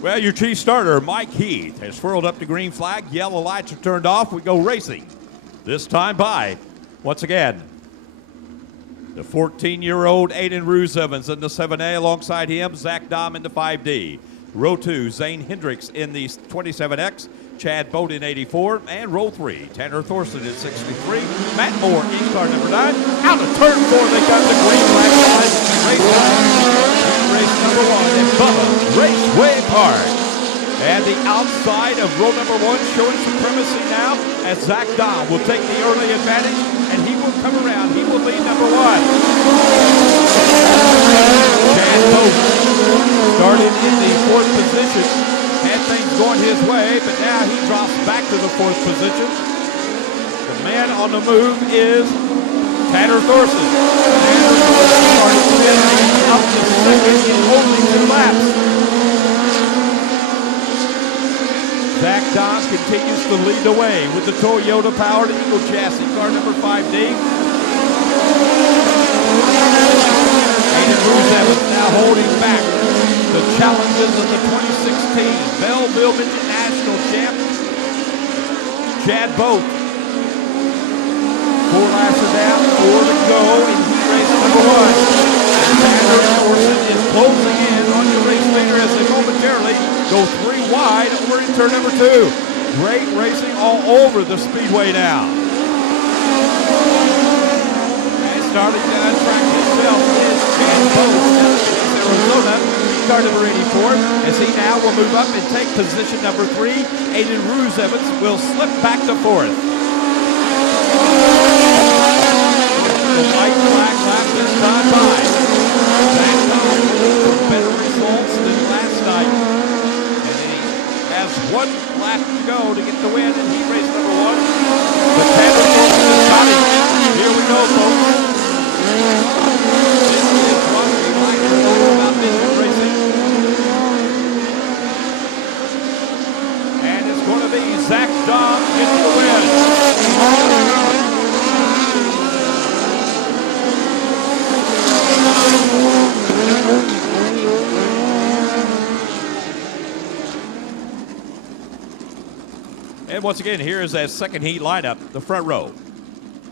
Well, your chief starter, Mike Heath, has furled up the green flag. Yellow lights are turned off. We go racing. This time by, once again, the 14-year-old Aiden Ruse Evans in the 7A. Alongside him, Zach Dom in the 5D. Row 2, Zane Hendricks in the 27X. Chad Boat in 84. And row 3, Tanner Thorson in 63. Matt Moore in car number 9. Out of turn 4, they got the green flag. Race number 1 in Bubba Raceway Park. And the outside of row number 1 showing supremacy now as Zach Dom will take the early advantage and he will come around. He will lead number 1. Chad Boat started in the 4th position. Had things going his way, but now he drops back to the 4th position. The man on the move is Tanner Thorson. Tanner Thorson started up to 2nd in only 2 laps. Zach Dom continues to lead the way with the Toyota-powered Eagle chassis, car number 5D. Aiden Ruse Evans now holding back the challenges of the 2016 Belleville Midget National Champ, Chad Boat. 4 laps are down, 4 to go in heat race number 1. Tanner Thorson is closing in on your race leader as they momentarily go 3 wide over in turn number 2. Great racing all over the speedway now. And starting to track himself is Chad Boat, Arizona, car number 84, as he now will move up and take position number 3. Aiden Ruse Evans will slip back to 4th. The white flag lap this time by. Zach Dom with better results than last night. And he has 1 lap to go to get the win in heat race number 1. But Tanner Thorson is coming. Here we go, folks. This is what we like to know about Midget racing. And it's going to be Zach Dom getting the win. And once again, here is that second heat lineup, the front row.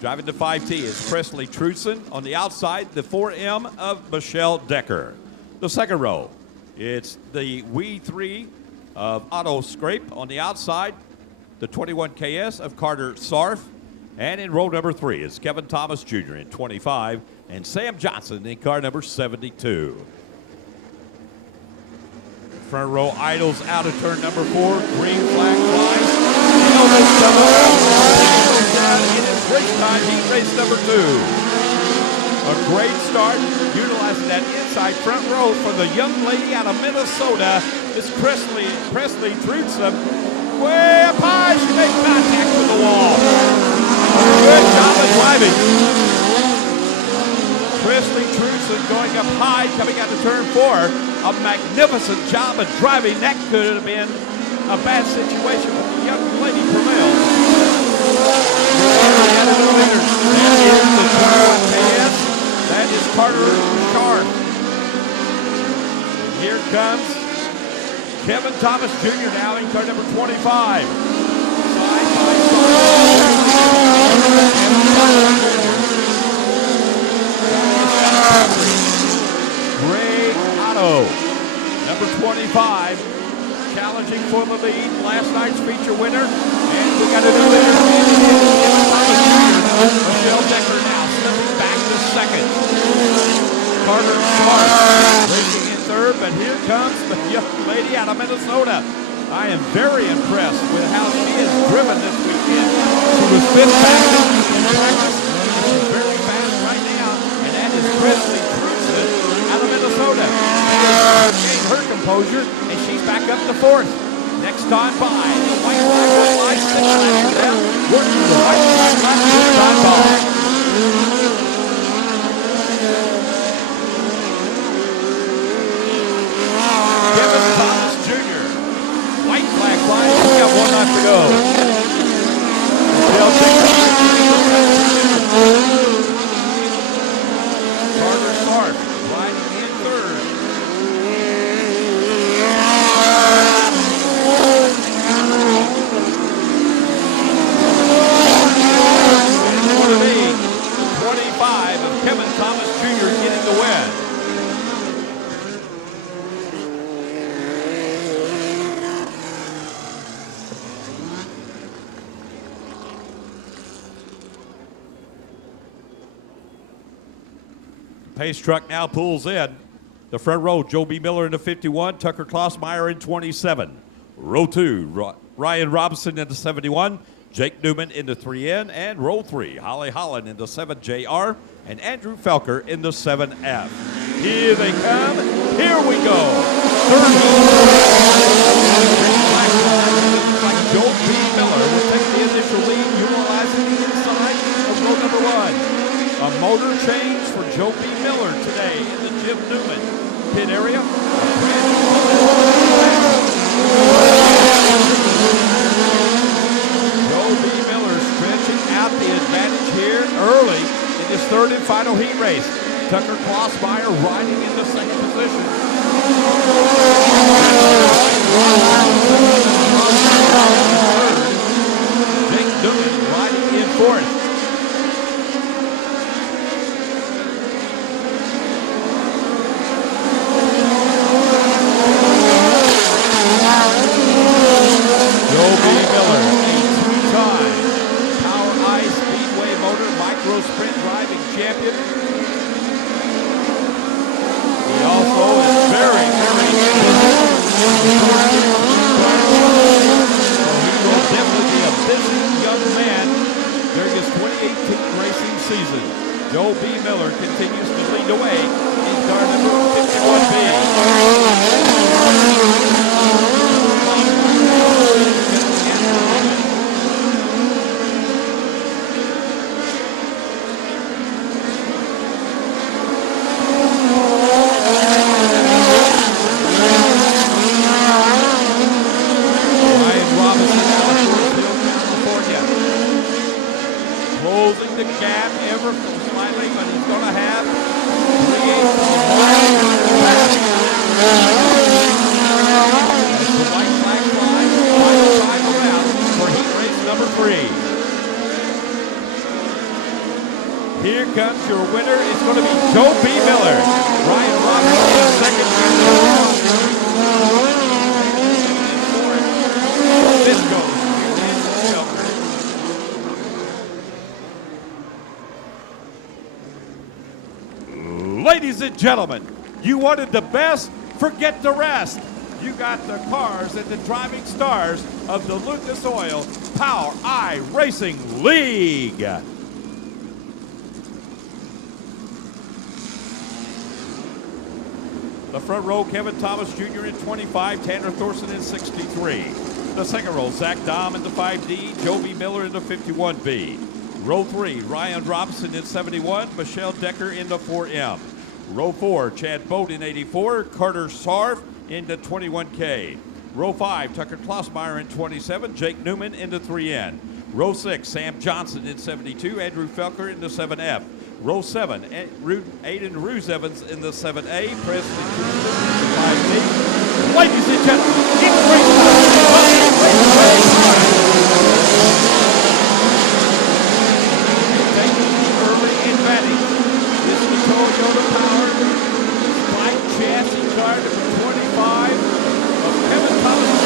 Driving the 5T is Presley Trudson. On the outside, the 4M of Michelle Decker. The second row, it's the We 3 of Otto Scrape. On the outside, the 21KS of Carter Sarf. And in row number 3 is Kevin Thomas Jr. in 25 and Sam Johnson in car number 72. Front row idles out of turn number 4. Green flag flies. In his race time, heat race number 2. A great start, utilizing that inside front row for the young lady out of Minnesota. It's Presley Trudson. Way up high, she makes contact with the wall. Good job of driving. Presley Trudson going up high, coming out of turn 4. A magnificent job of driving. That could have been a bad situation, but the young lady prevailed. That is Carter Sharp. And here comes Kevin Thomas Jr. now in car number 25. Side by side. Greg Otto, number 25, challenging for the lead. Last night's feature winner. And we got a new leader. Michelle Decker now slipping back to 2nd. Carter Clark racing in 3rd, but here comes the young lady out of Minnesota. I am very impressed with how she has driven this weekend. She was 5th fastest in practice. She's very fast right now, and that is Presley Trudson out of Minnesota. She gained her composure, and she's back up to 4th. Next time by, the white flag will fly 6 laps down, working the white flag lap this time by. Kevin Thomas Jr. White flag flying, he's got 1 lap to go. Carter Sark riding in 3rd. pace truck now pulls in. The front row, Joe B. Miller in the 51, Tucker Klossmeyer in 27. Row 2, Ryan Robinson in the 71, Jake Newman in the 3N, and row 3, Holly Holland in the 7JR, and Andrew Felker in the 7F. Here they come. Here we go. Third like Joe B. Miller will take the initial lead, utilizing the inside of row number 1. A motor change for Joe B. Miller today in the Jim Newman pit area. Joe B. Miller stretching out the advantage here early in this third and final heat race. Tucker Klossmeyer riding in the second position. Jake Newman riding in fourth. Joe B. Miller, a two-time POWRi Speedway Motor Micro Sprint driving champion. He also is very, very good. He will definitely be a busy young man during his 2018 racing season. Joe B. Miller continues to lead the way in car number 51B. Closing the gap ever so slightly, but he's going to have 3/8 of the white flag flies, final time around for heat race number 3. Here comes your winner. It's going to be Joe B. Miller. Ryan Robinson in second. This goes. Ladies and gentlemen, you wanted the best? Forget the rest. You got the cars and the driving stars of the Lucas Oil POWRi Racing League. The front row, Kevin Thomas Jr. in 25, Tanner Thorson in 63. The second row, Zach Dahm in the 5D, Joe B. Miller in the 51B. Row 3, Ryan Robinson in 71, Michelle Decker in the 4M. Row 4, Chad Boat in 84, Carter Sarf in the 21K. Row 5, Tucker Klossmeyer in 27, Jake Newman in the 3N. Row 6, Sam Johnson in 72, Andrew Felker in the 7F. Row 7, Aiden Roos-Evans in the 7A, Presley Cruiser in the 5B. Ladies and gentlemen, it's race time. Taking the early advantage is the Toyota Power Spike chassis car number 25 of Kevin Thomas Jr.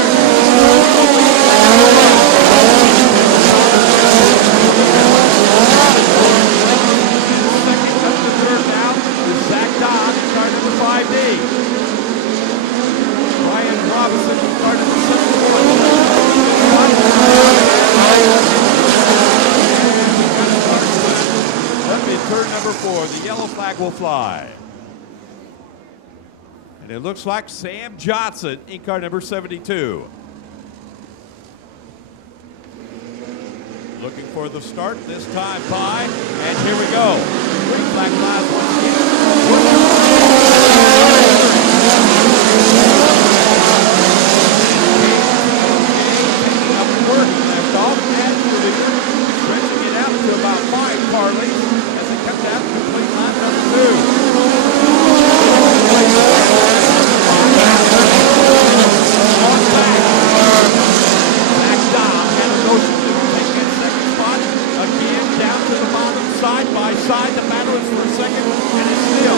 Second up the third now is Zach Dodd in car number 5D. Ryan Robinson in car number 71. Up in turn number 4, the yellow flag will fly. And it looks like Sam Johnson in car number 72. Looking for the start this time by, and here we go. Green flag flies once again. Up the work, left off, and stretching it out to about 5 car lengths as it comes out to complete line number 2. Zach Dahm had a notion to take that second spot. Again, down to the bottom, side by side. The battle is for a second, and it's still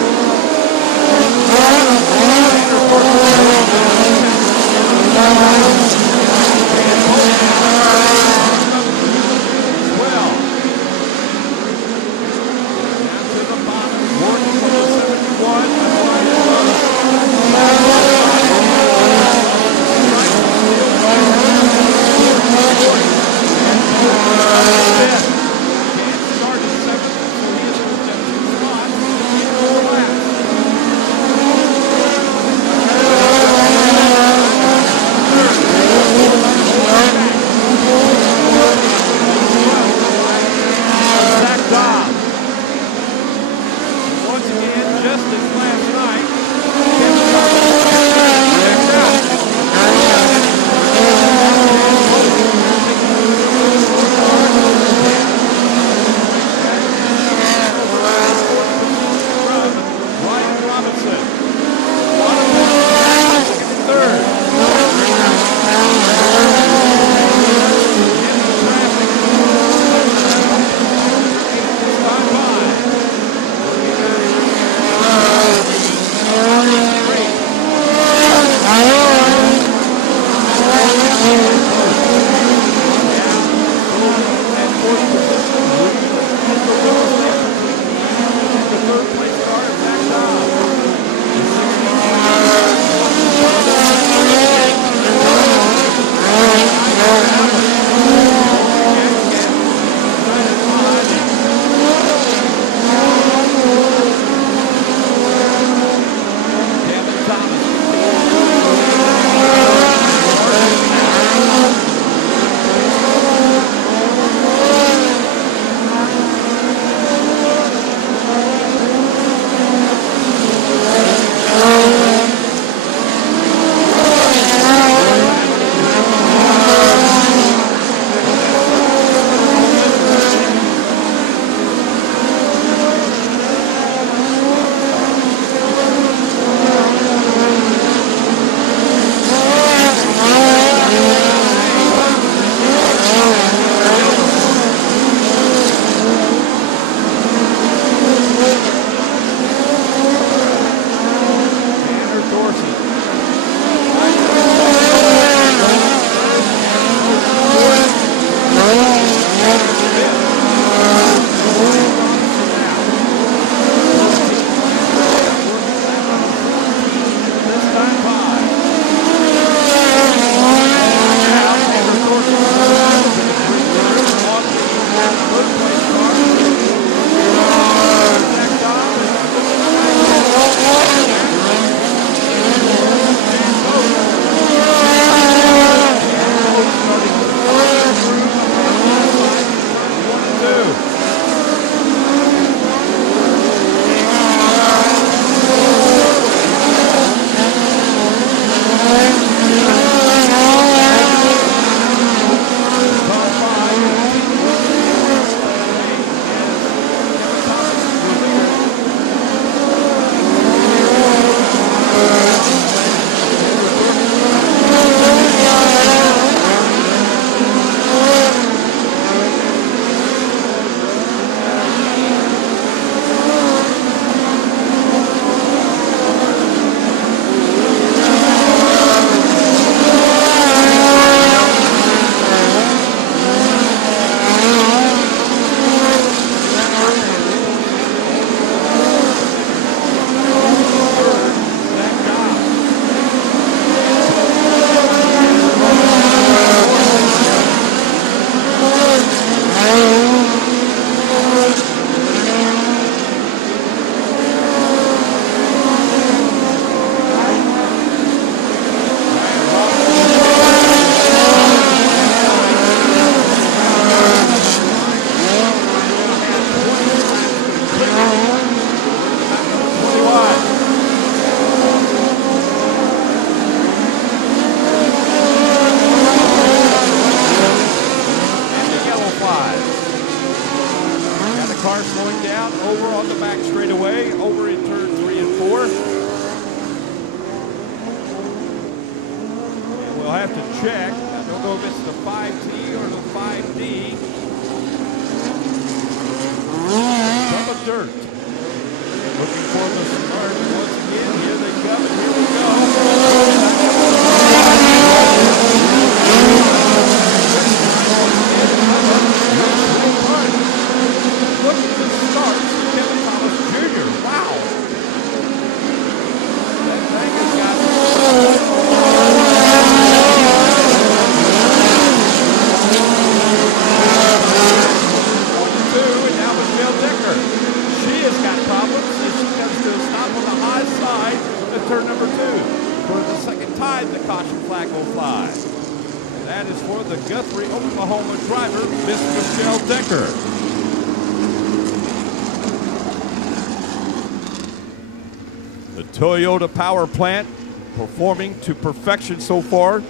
Toyota power plant performing to perfection so far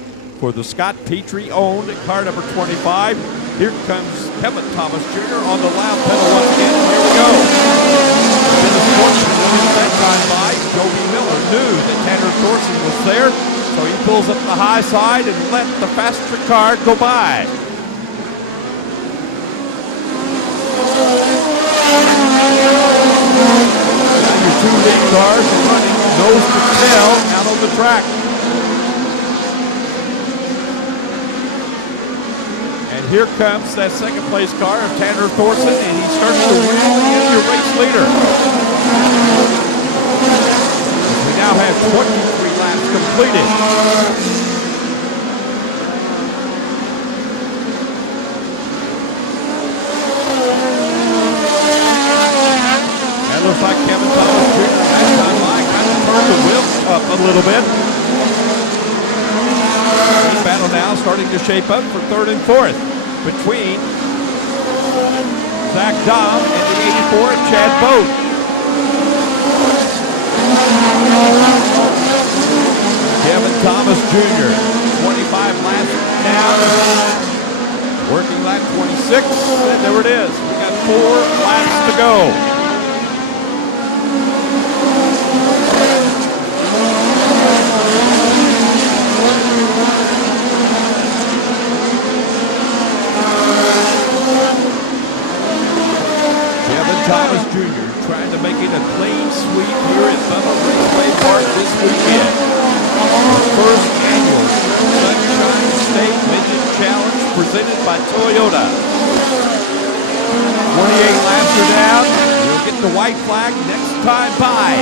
for the Scott Petrie owned car number 25. Here comes Kevin Thomas Jr. on the loud pedal once again. Here we go. In the sports that time by, Joey Miller knew that Tanner Thorson was there, so he pulls up the high side and let the faster car go by. Now your two lead cars are running nose to tail out on the track. And here comes that second place car of Tanner Thorson, and he starts to wheel in your race leader. We now have 23 laps completed. That looks like Kevin Thomas Jr. That time by kind of turned the wheel up a little bit. This battle now starting to shape up for third and fourth between Zach Dom and the 84 Chad Boat. Kevin Thomas Jr. 25 laps now. Working lap 26, and there it is. We got 4 laps to go. Thomas Jr. trying to make it a clean sweep here at Bubba Raceway Park this weekend. The first annual Sunshine State Midget Challenge presented by Toyota. 28 laps are down. We'll get the white flag next time by.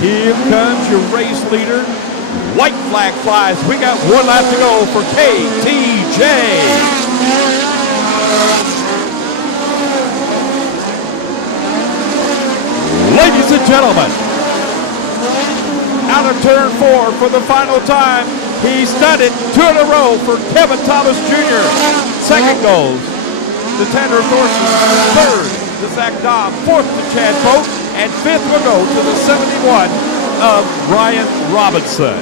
Here comes your race leader. White flag flies. We got 1 lap to go for KTJ. Ladies and gentlemen, out of turn 4 for the final time. He's done it 2 in a row for Kevin Thomas Jr. Second goes to Tanner Thorson. Third to Zach Dobb. Fourth to Chad Boat. And fifth will go to the 71 of Ryan Robinson.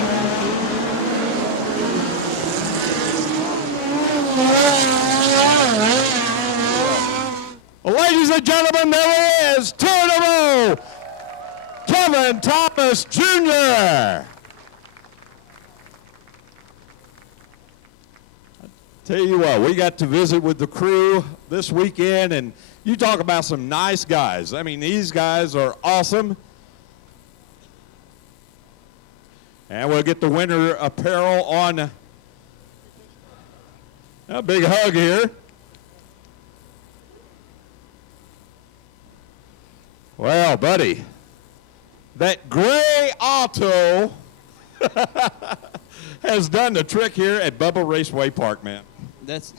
Ladies and gentlemen, there he is, 2 in a row, Kevin Thomas Jr. Tell you what, we got to visit with the crew this weekend, and you talk about some nice guys. I mean, these guys are awesome. And we'll get the winter apparel on. A big hug here. Well, buddy, that gray auto has done the trick here at Bubba Raceway Park, man. There's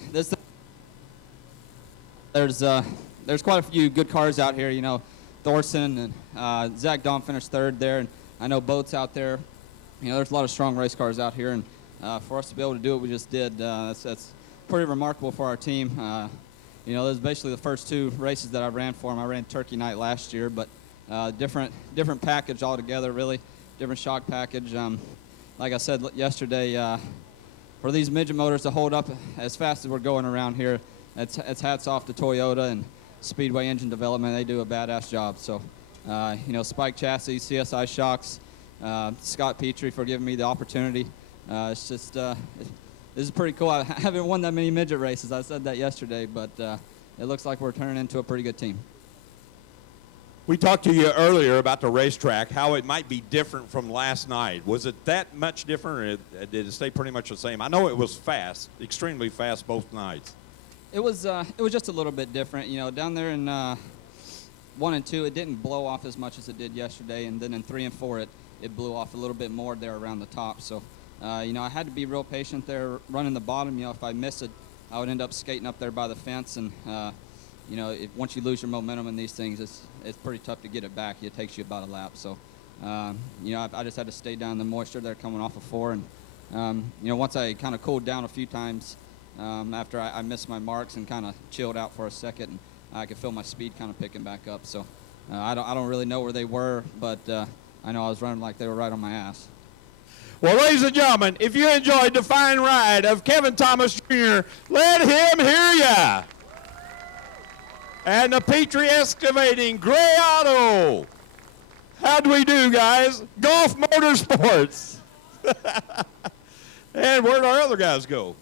quite a few good cars out here. You know, Thorson and Zach Dawn finished third there, and I know Boat's out there. You know, there's a lot of strong race cars out here, and for us to be able to do what we just did, that's pretty remarkable for our team. You know, this is basically the first 2 races that I ran for him. I ran Turkey Night last year, but different package altogether, really, different shock package. Like I said yesterday, for these midget motors to hold up as fast as we're going around here, it's hats off to Toyota and Speedway Engine Development. They do a badass job. So, you know, Spike Chassis, CSI Shocks, Scott Petrie for giving me the opportunity. It's just, this is pretty cool. I haven't won that many midget races. I said that yesterday, but it looks like we're turning into a pretty good team. We talked to you earlier about the racetrack, how it might be different from last night. Was it that much different, or did it stay pretty much the same? I know it was fast, extremely fast both nights. It was just a little bit different. You know, down there in 1 and 2, it didn't blow off as much as it did yesterday, and then in 3 and 4, it blew off a little bit more there around the top. So, you know, I had to be real patient there running the bottom. You know, if I miss it, I would end up skating up there by the fence, and you know, once you lose your momentum in these things, it's pretty tough to get it back. It takes you about a lap. So, you know, I just had to stay down in the moisture there coming off of 4. And, you know, once I kind of cooled down a few times after I missed my marks and kind of chilled out for a second, and I could feel my speed kind of picking back up. So I don't really know where they were, but I know I was running like they were right on my ass. Well, ladies and gentlemen, if you enjoyed the fine ride of Kevin Thomas Jr., let him hear ya. And the Petrie Excavating Gray Auto. How'd we do, guys? Golf Motorsports. And where'd our other guys go?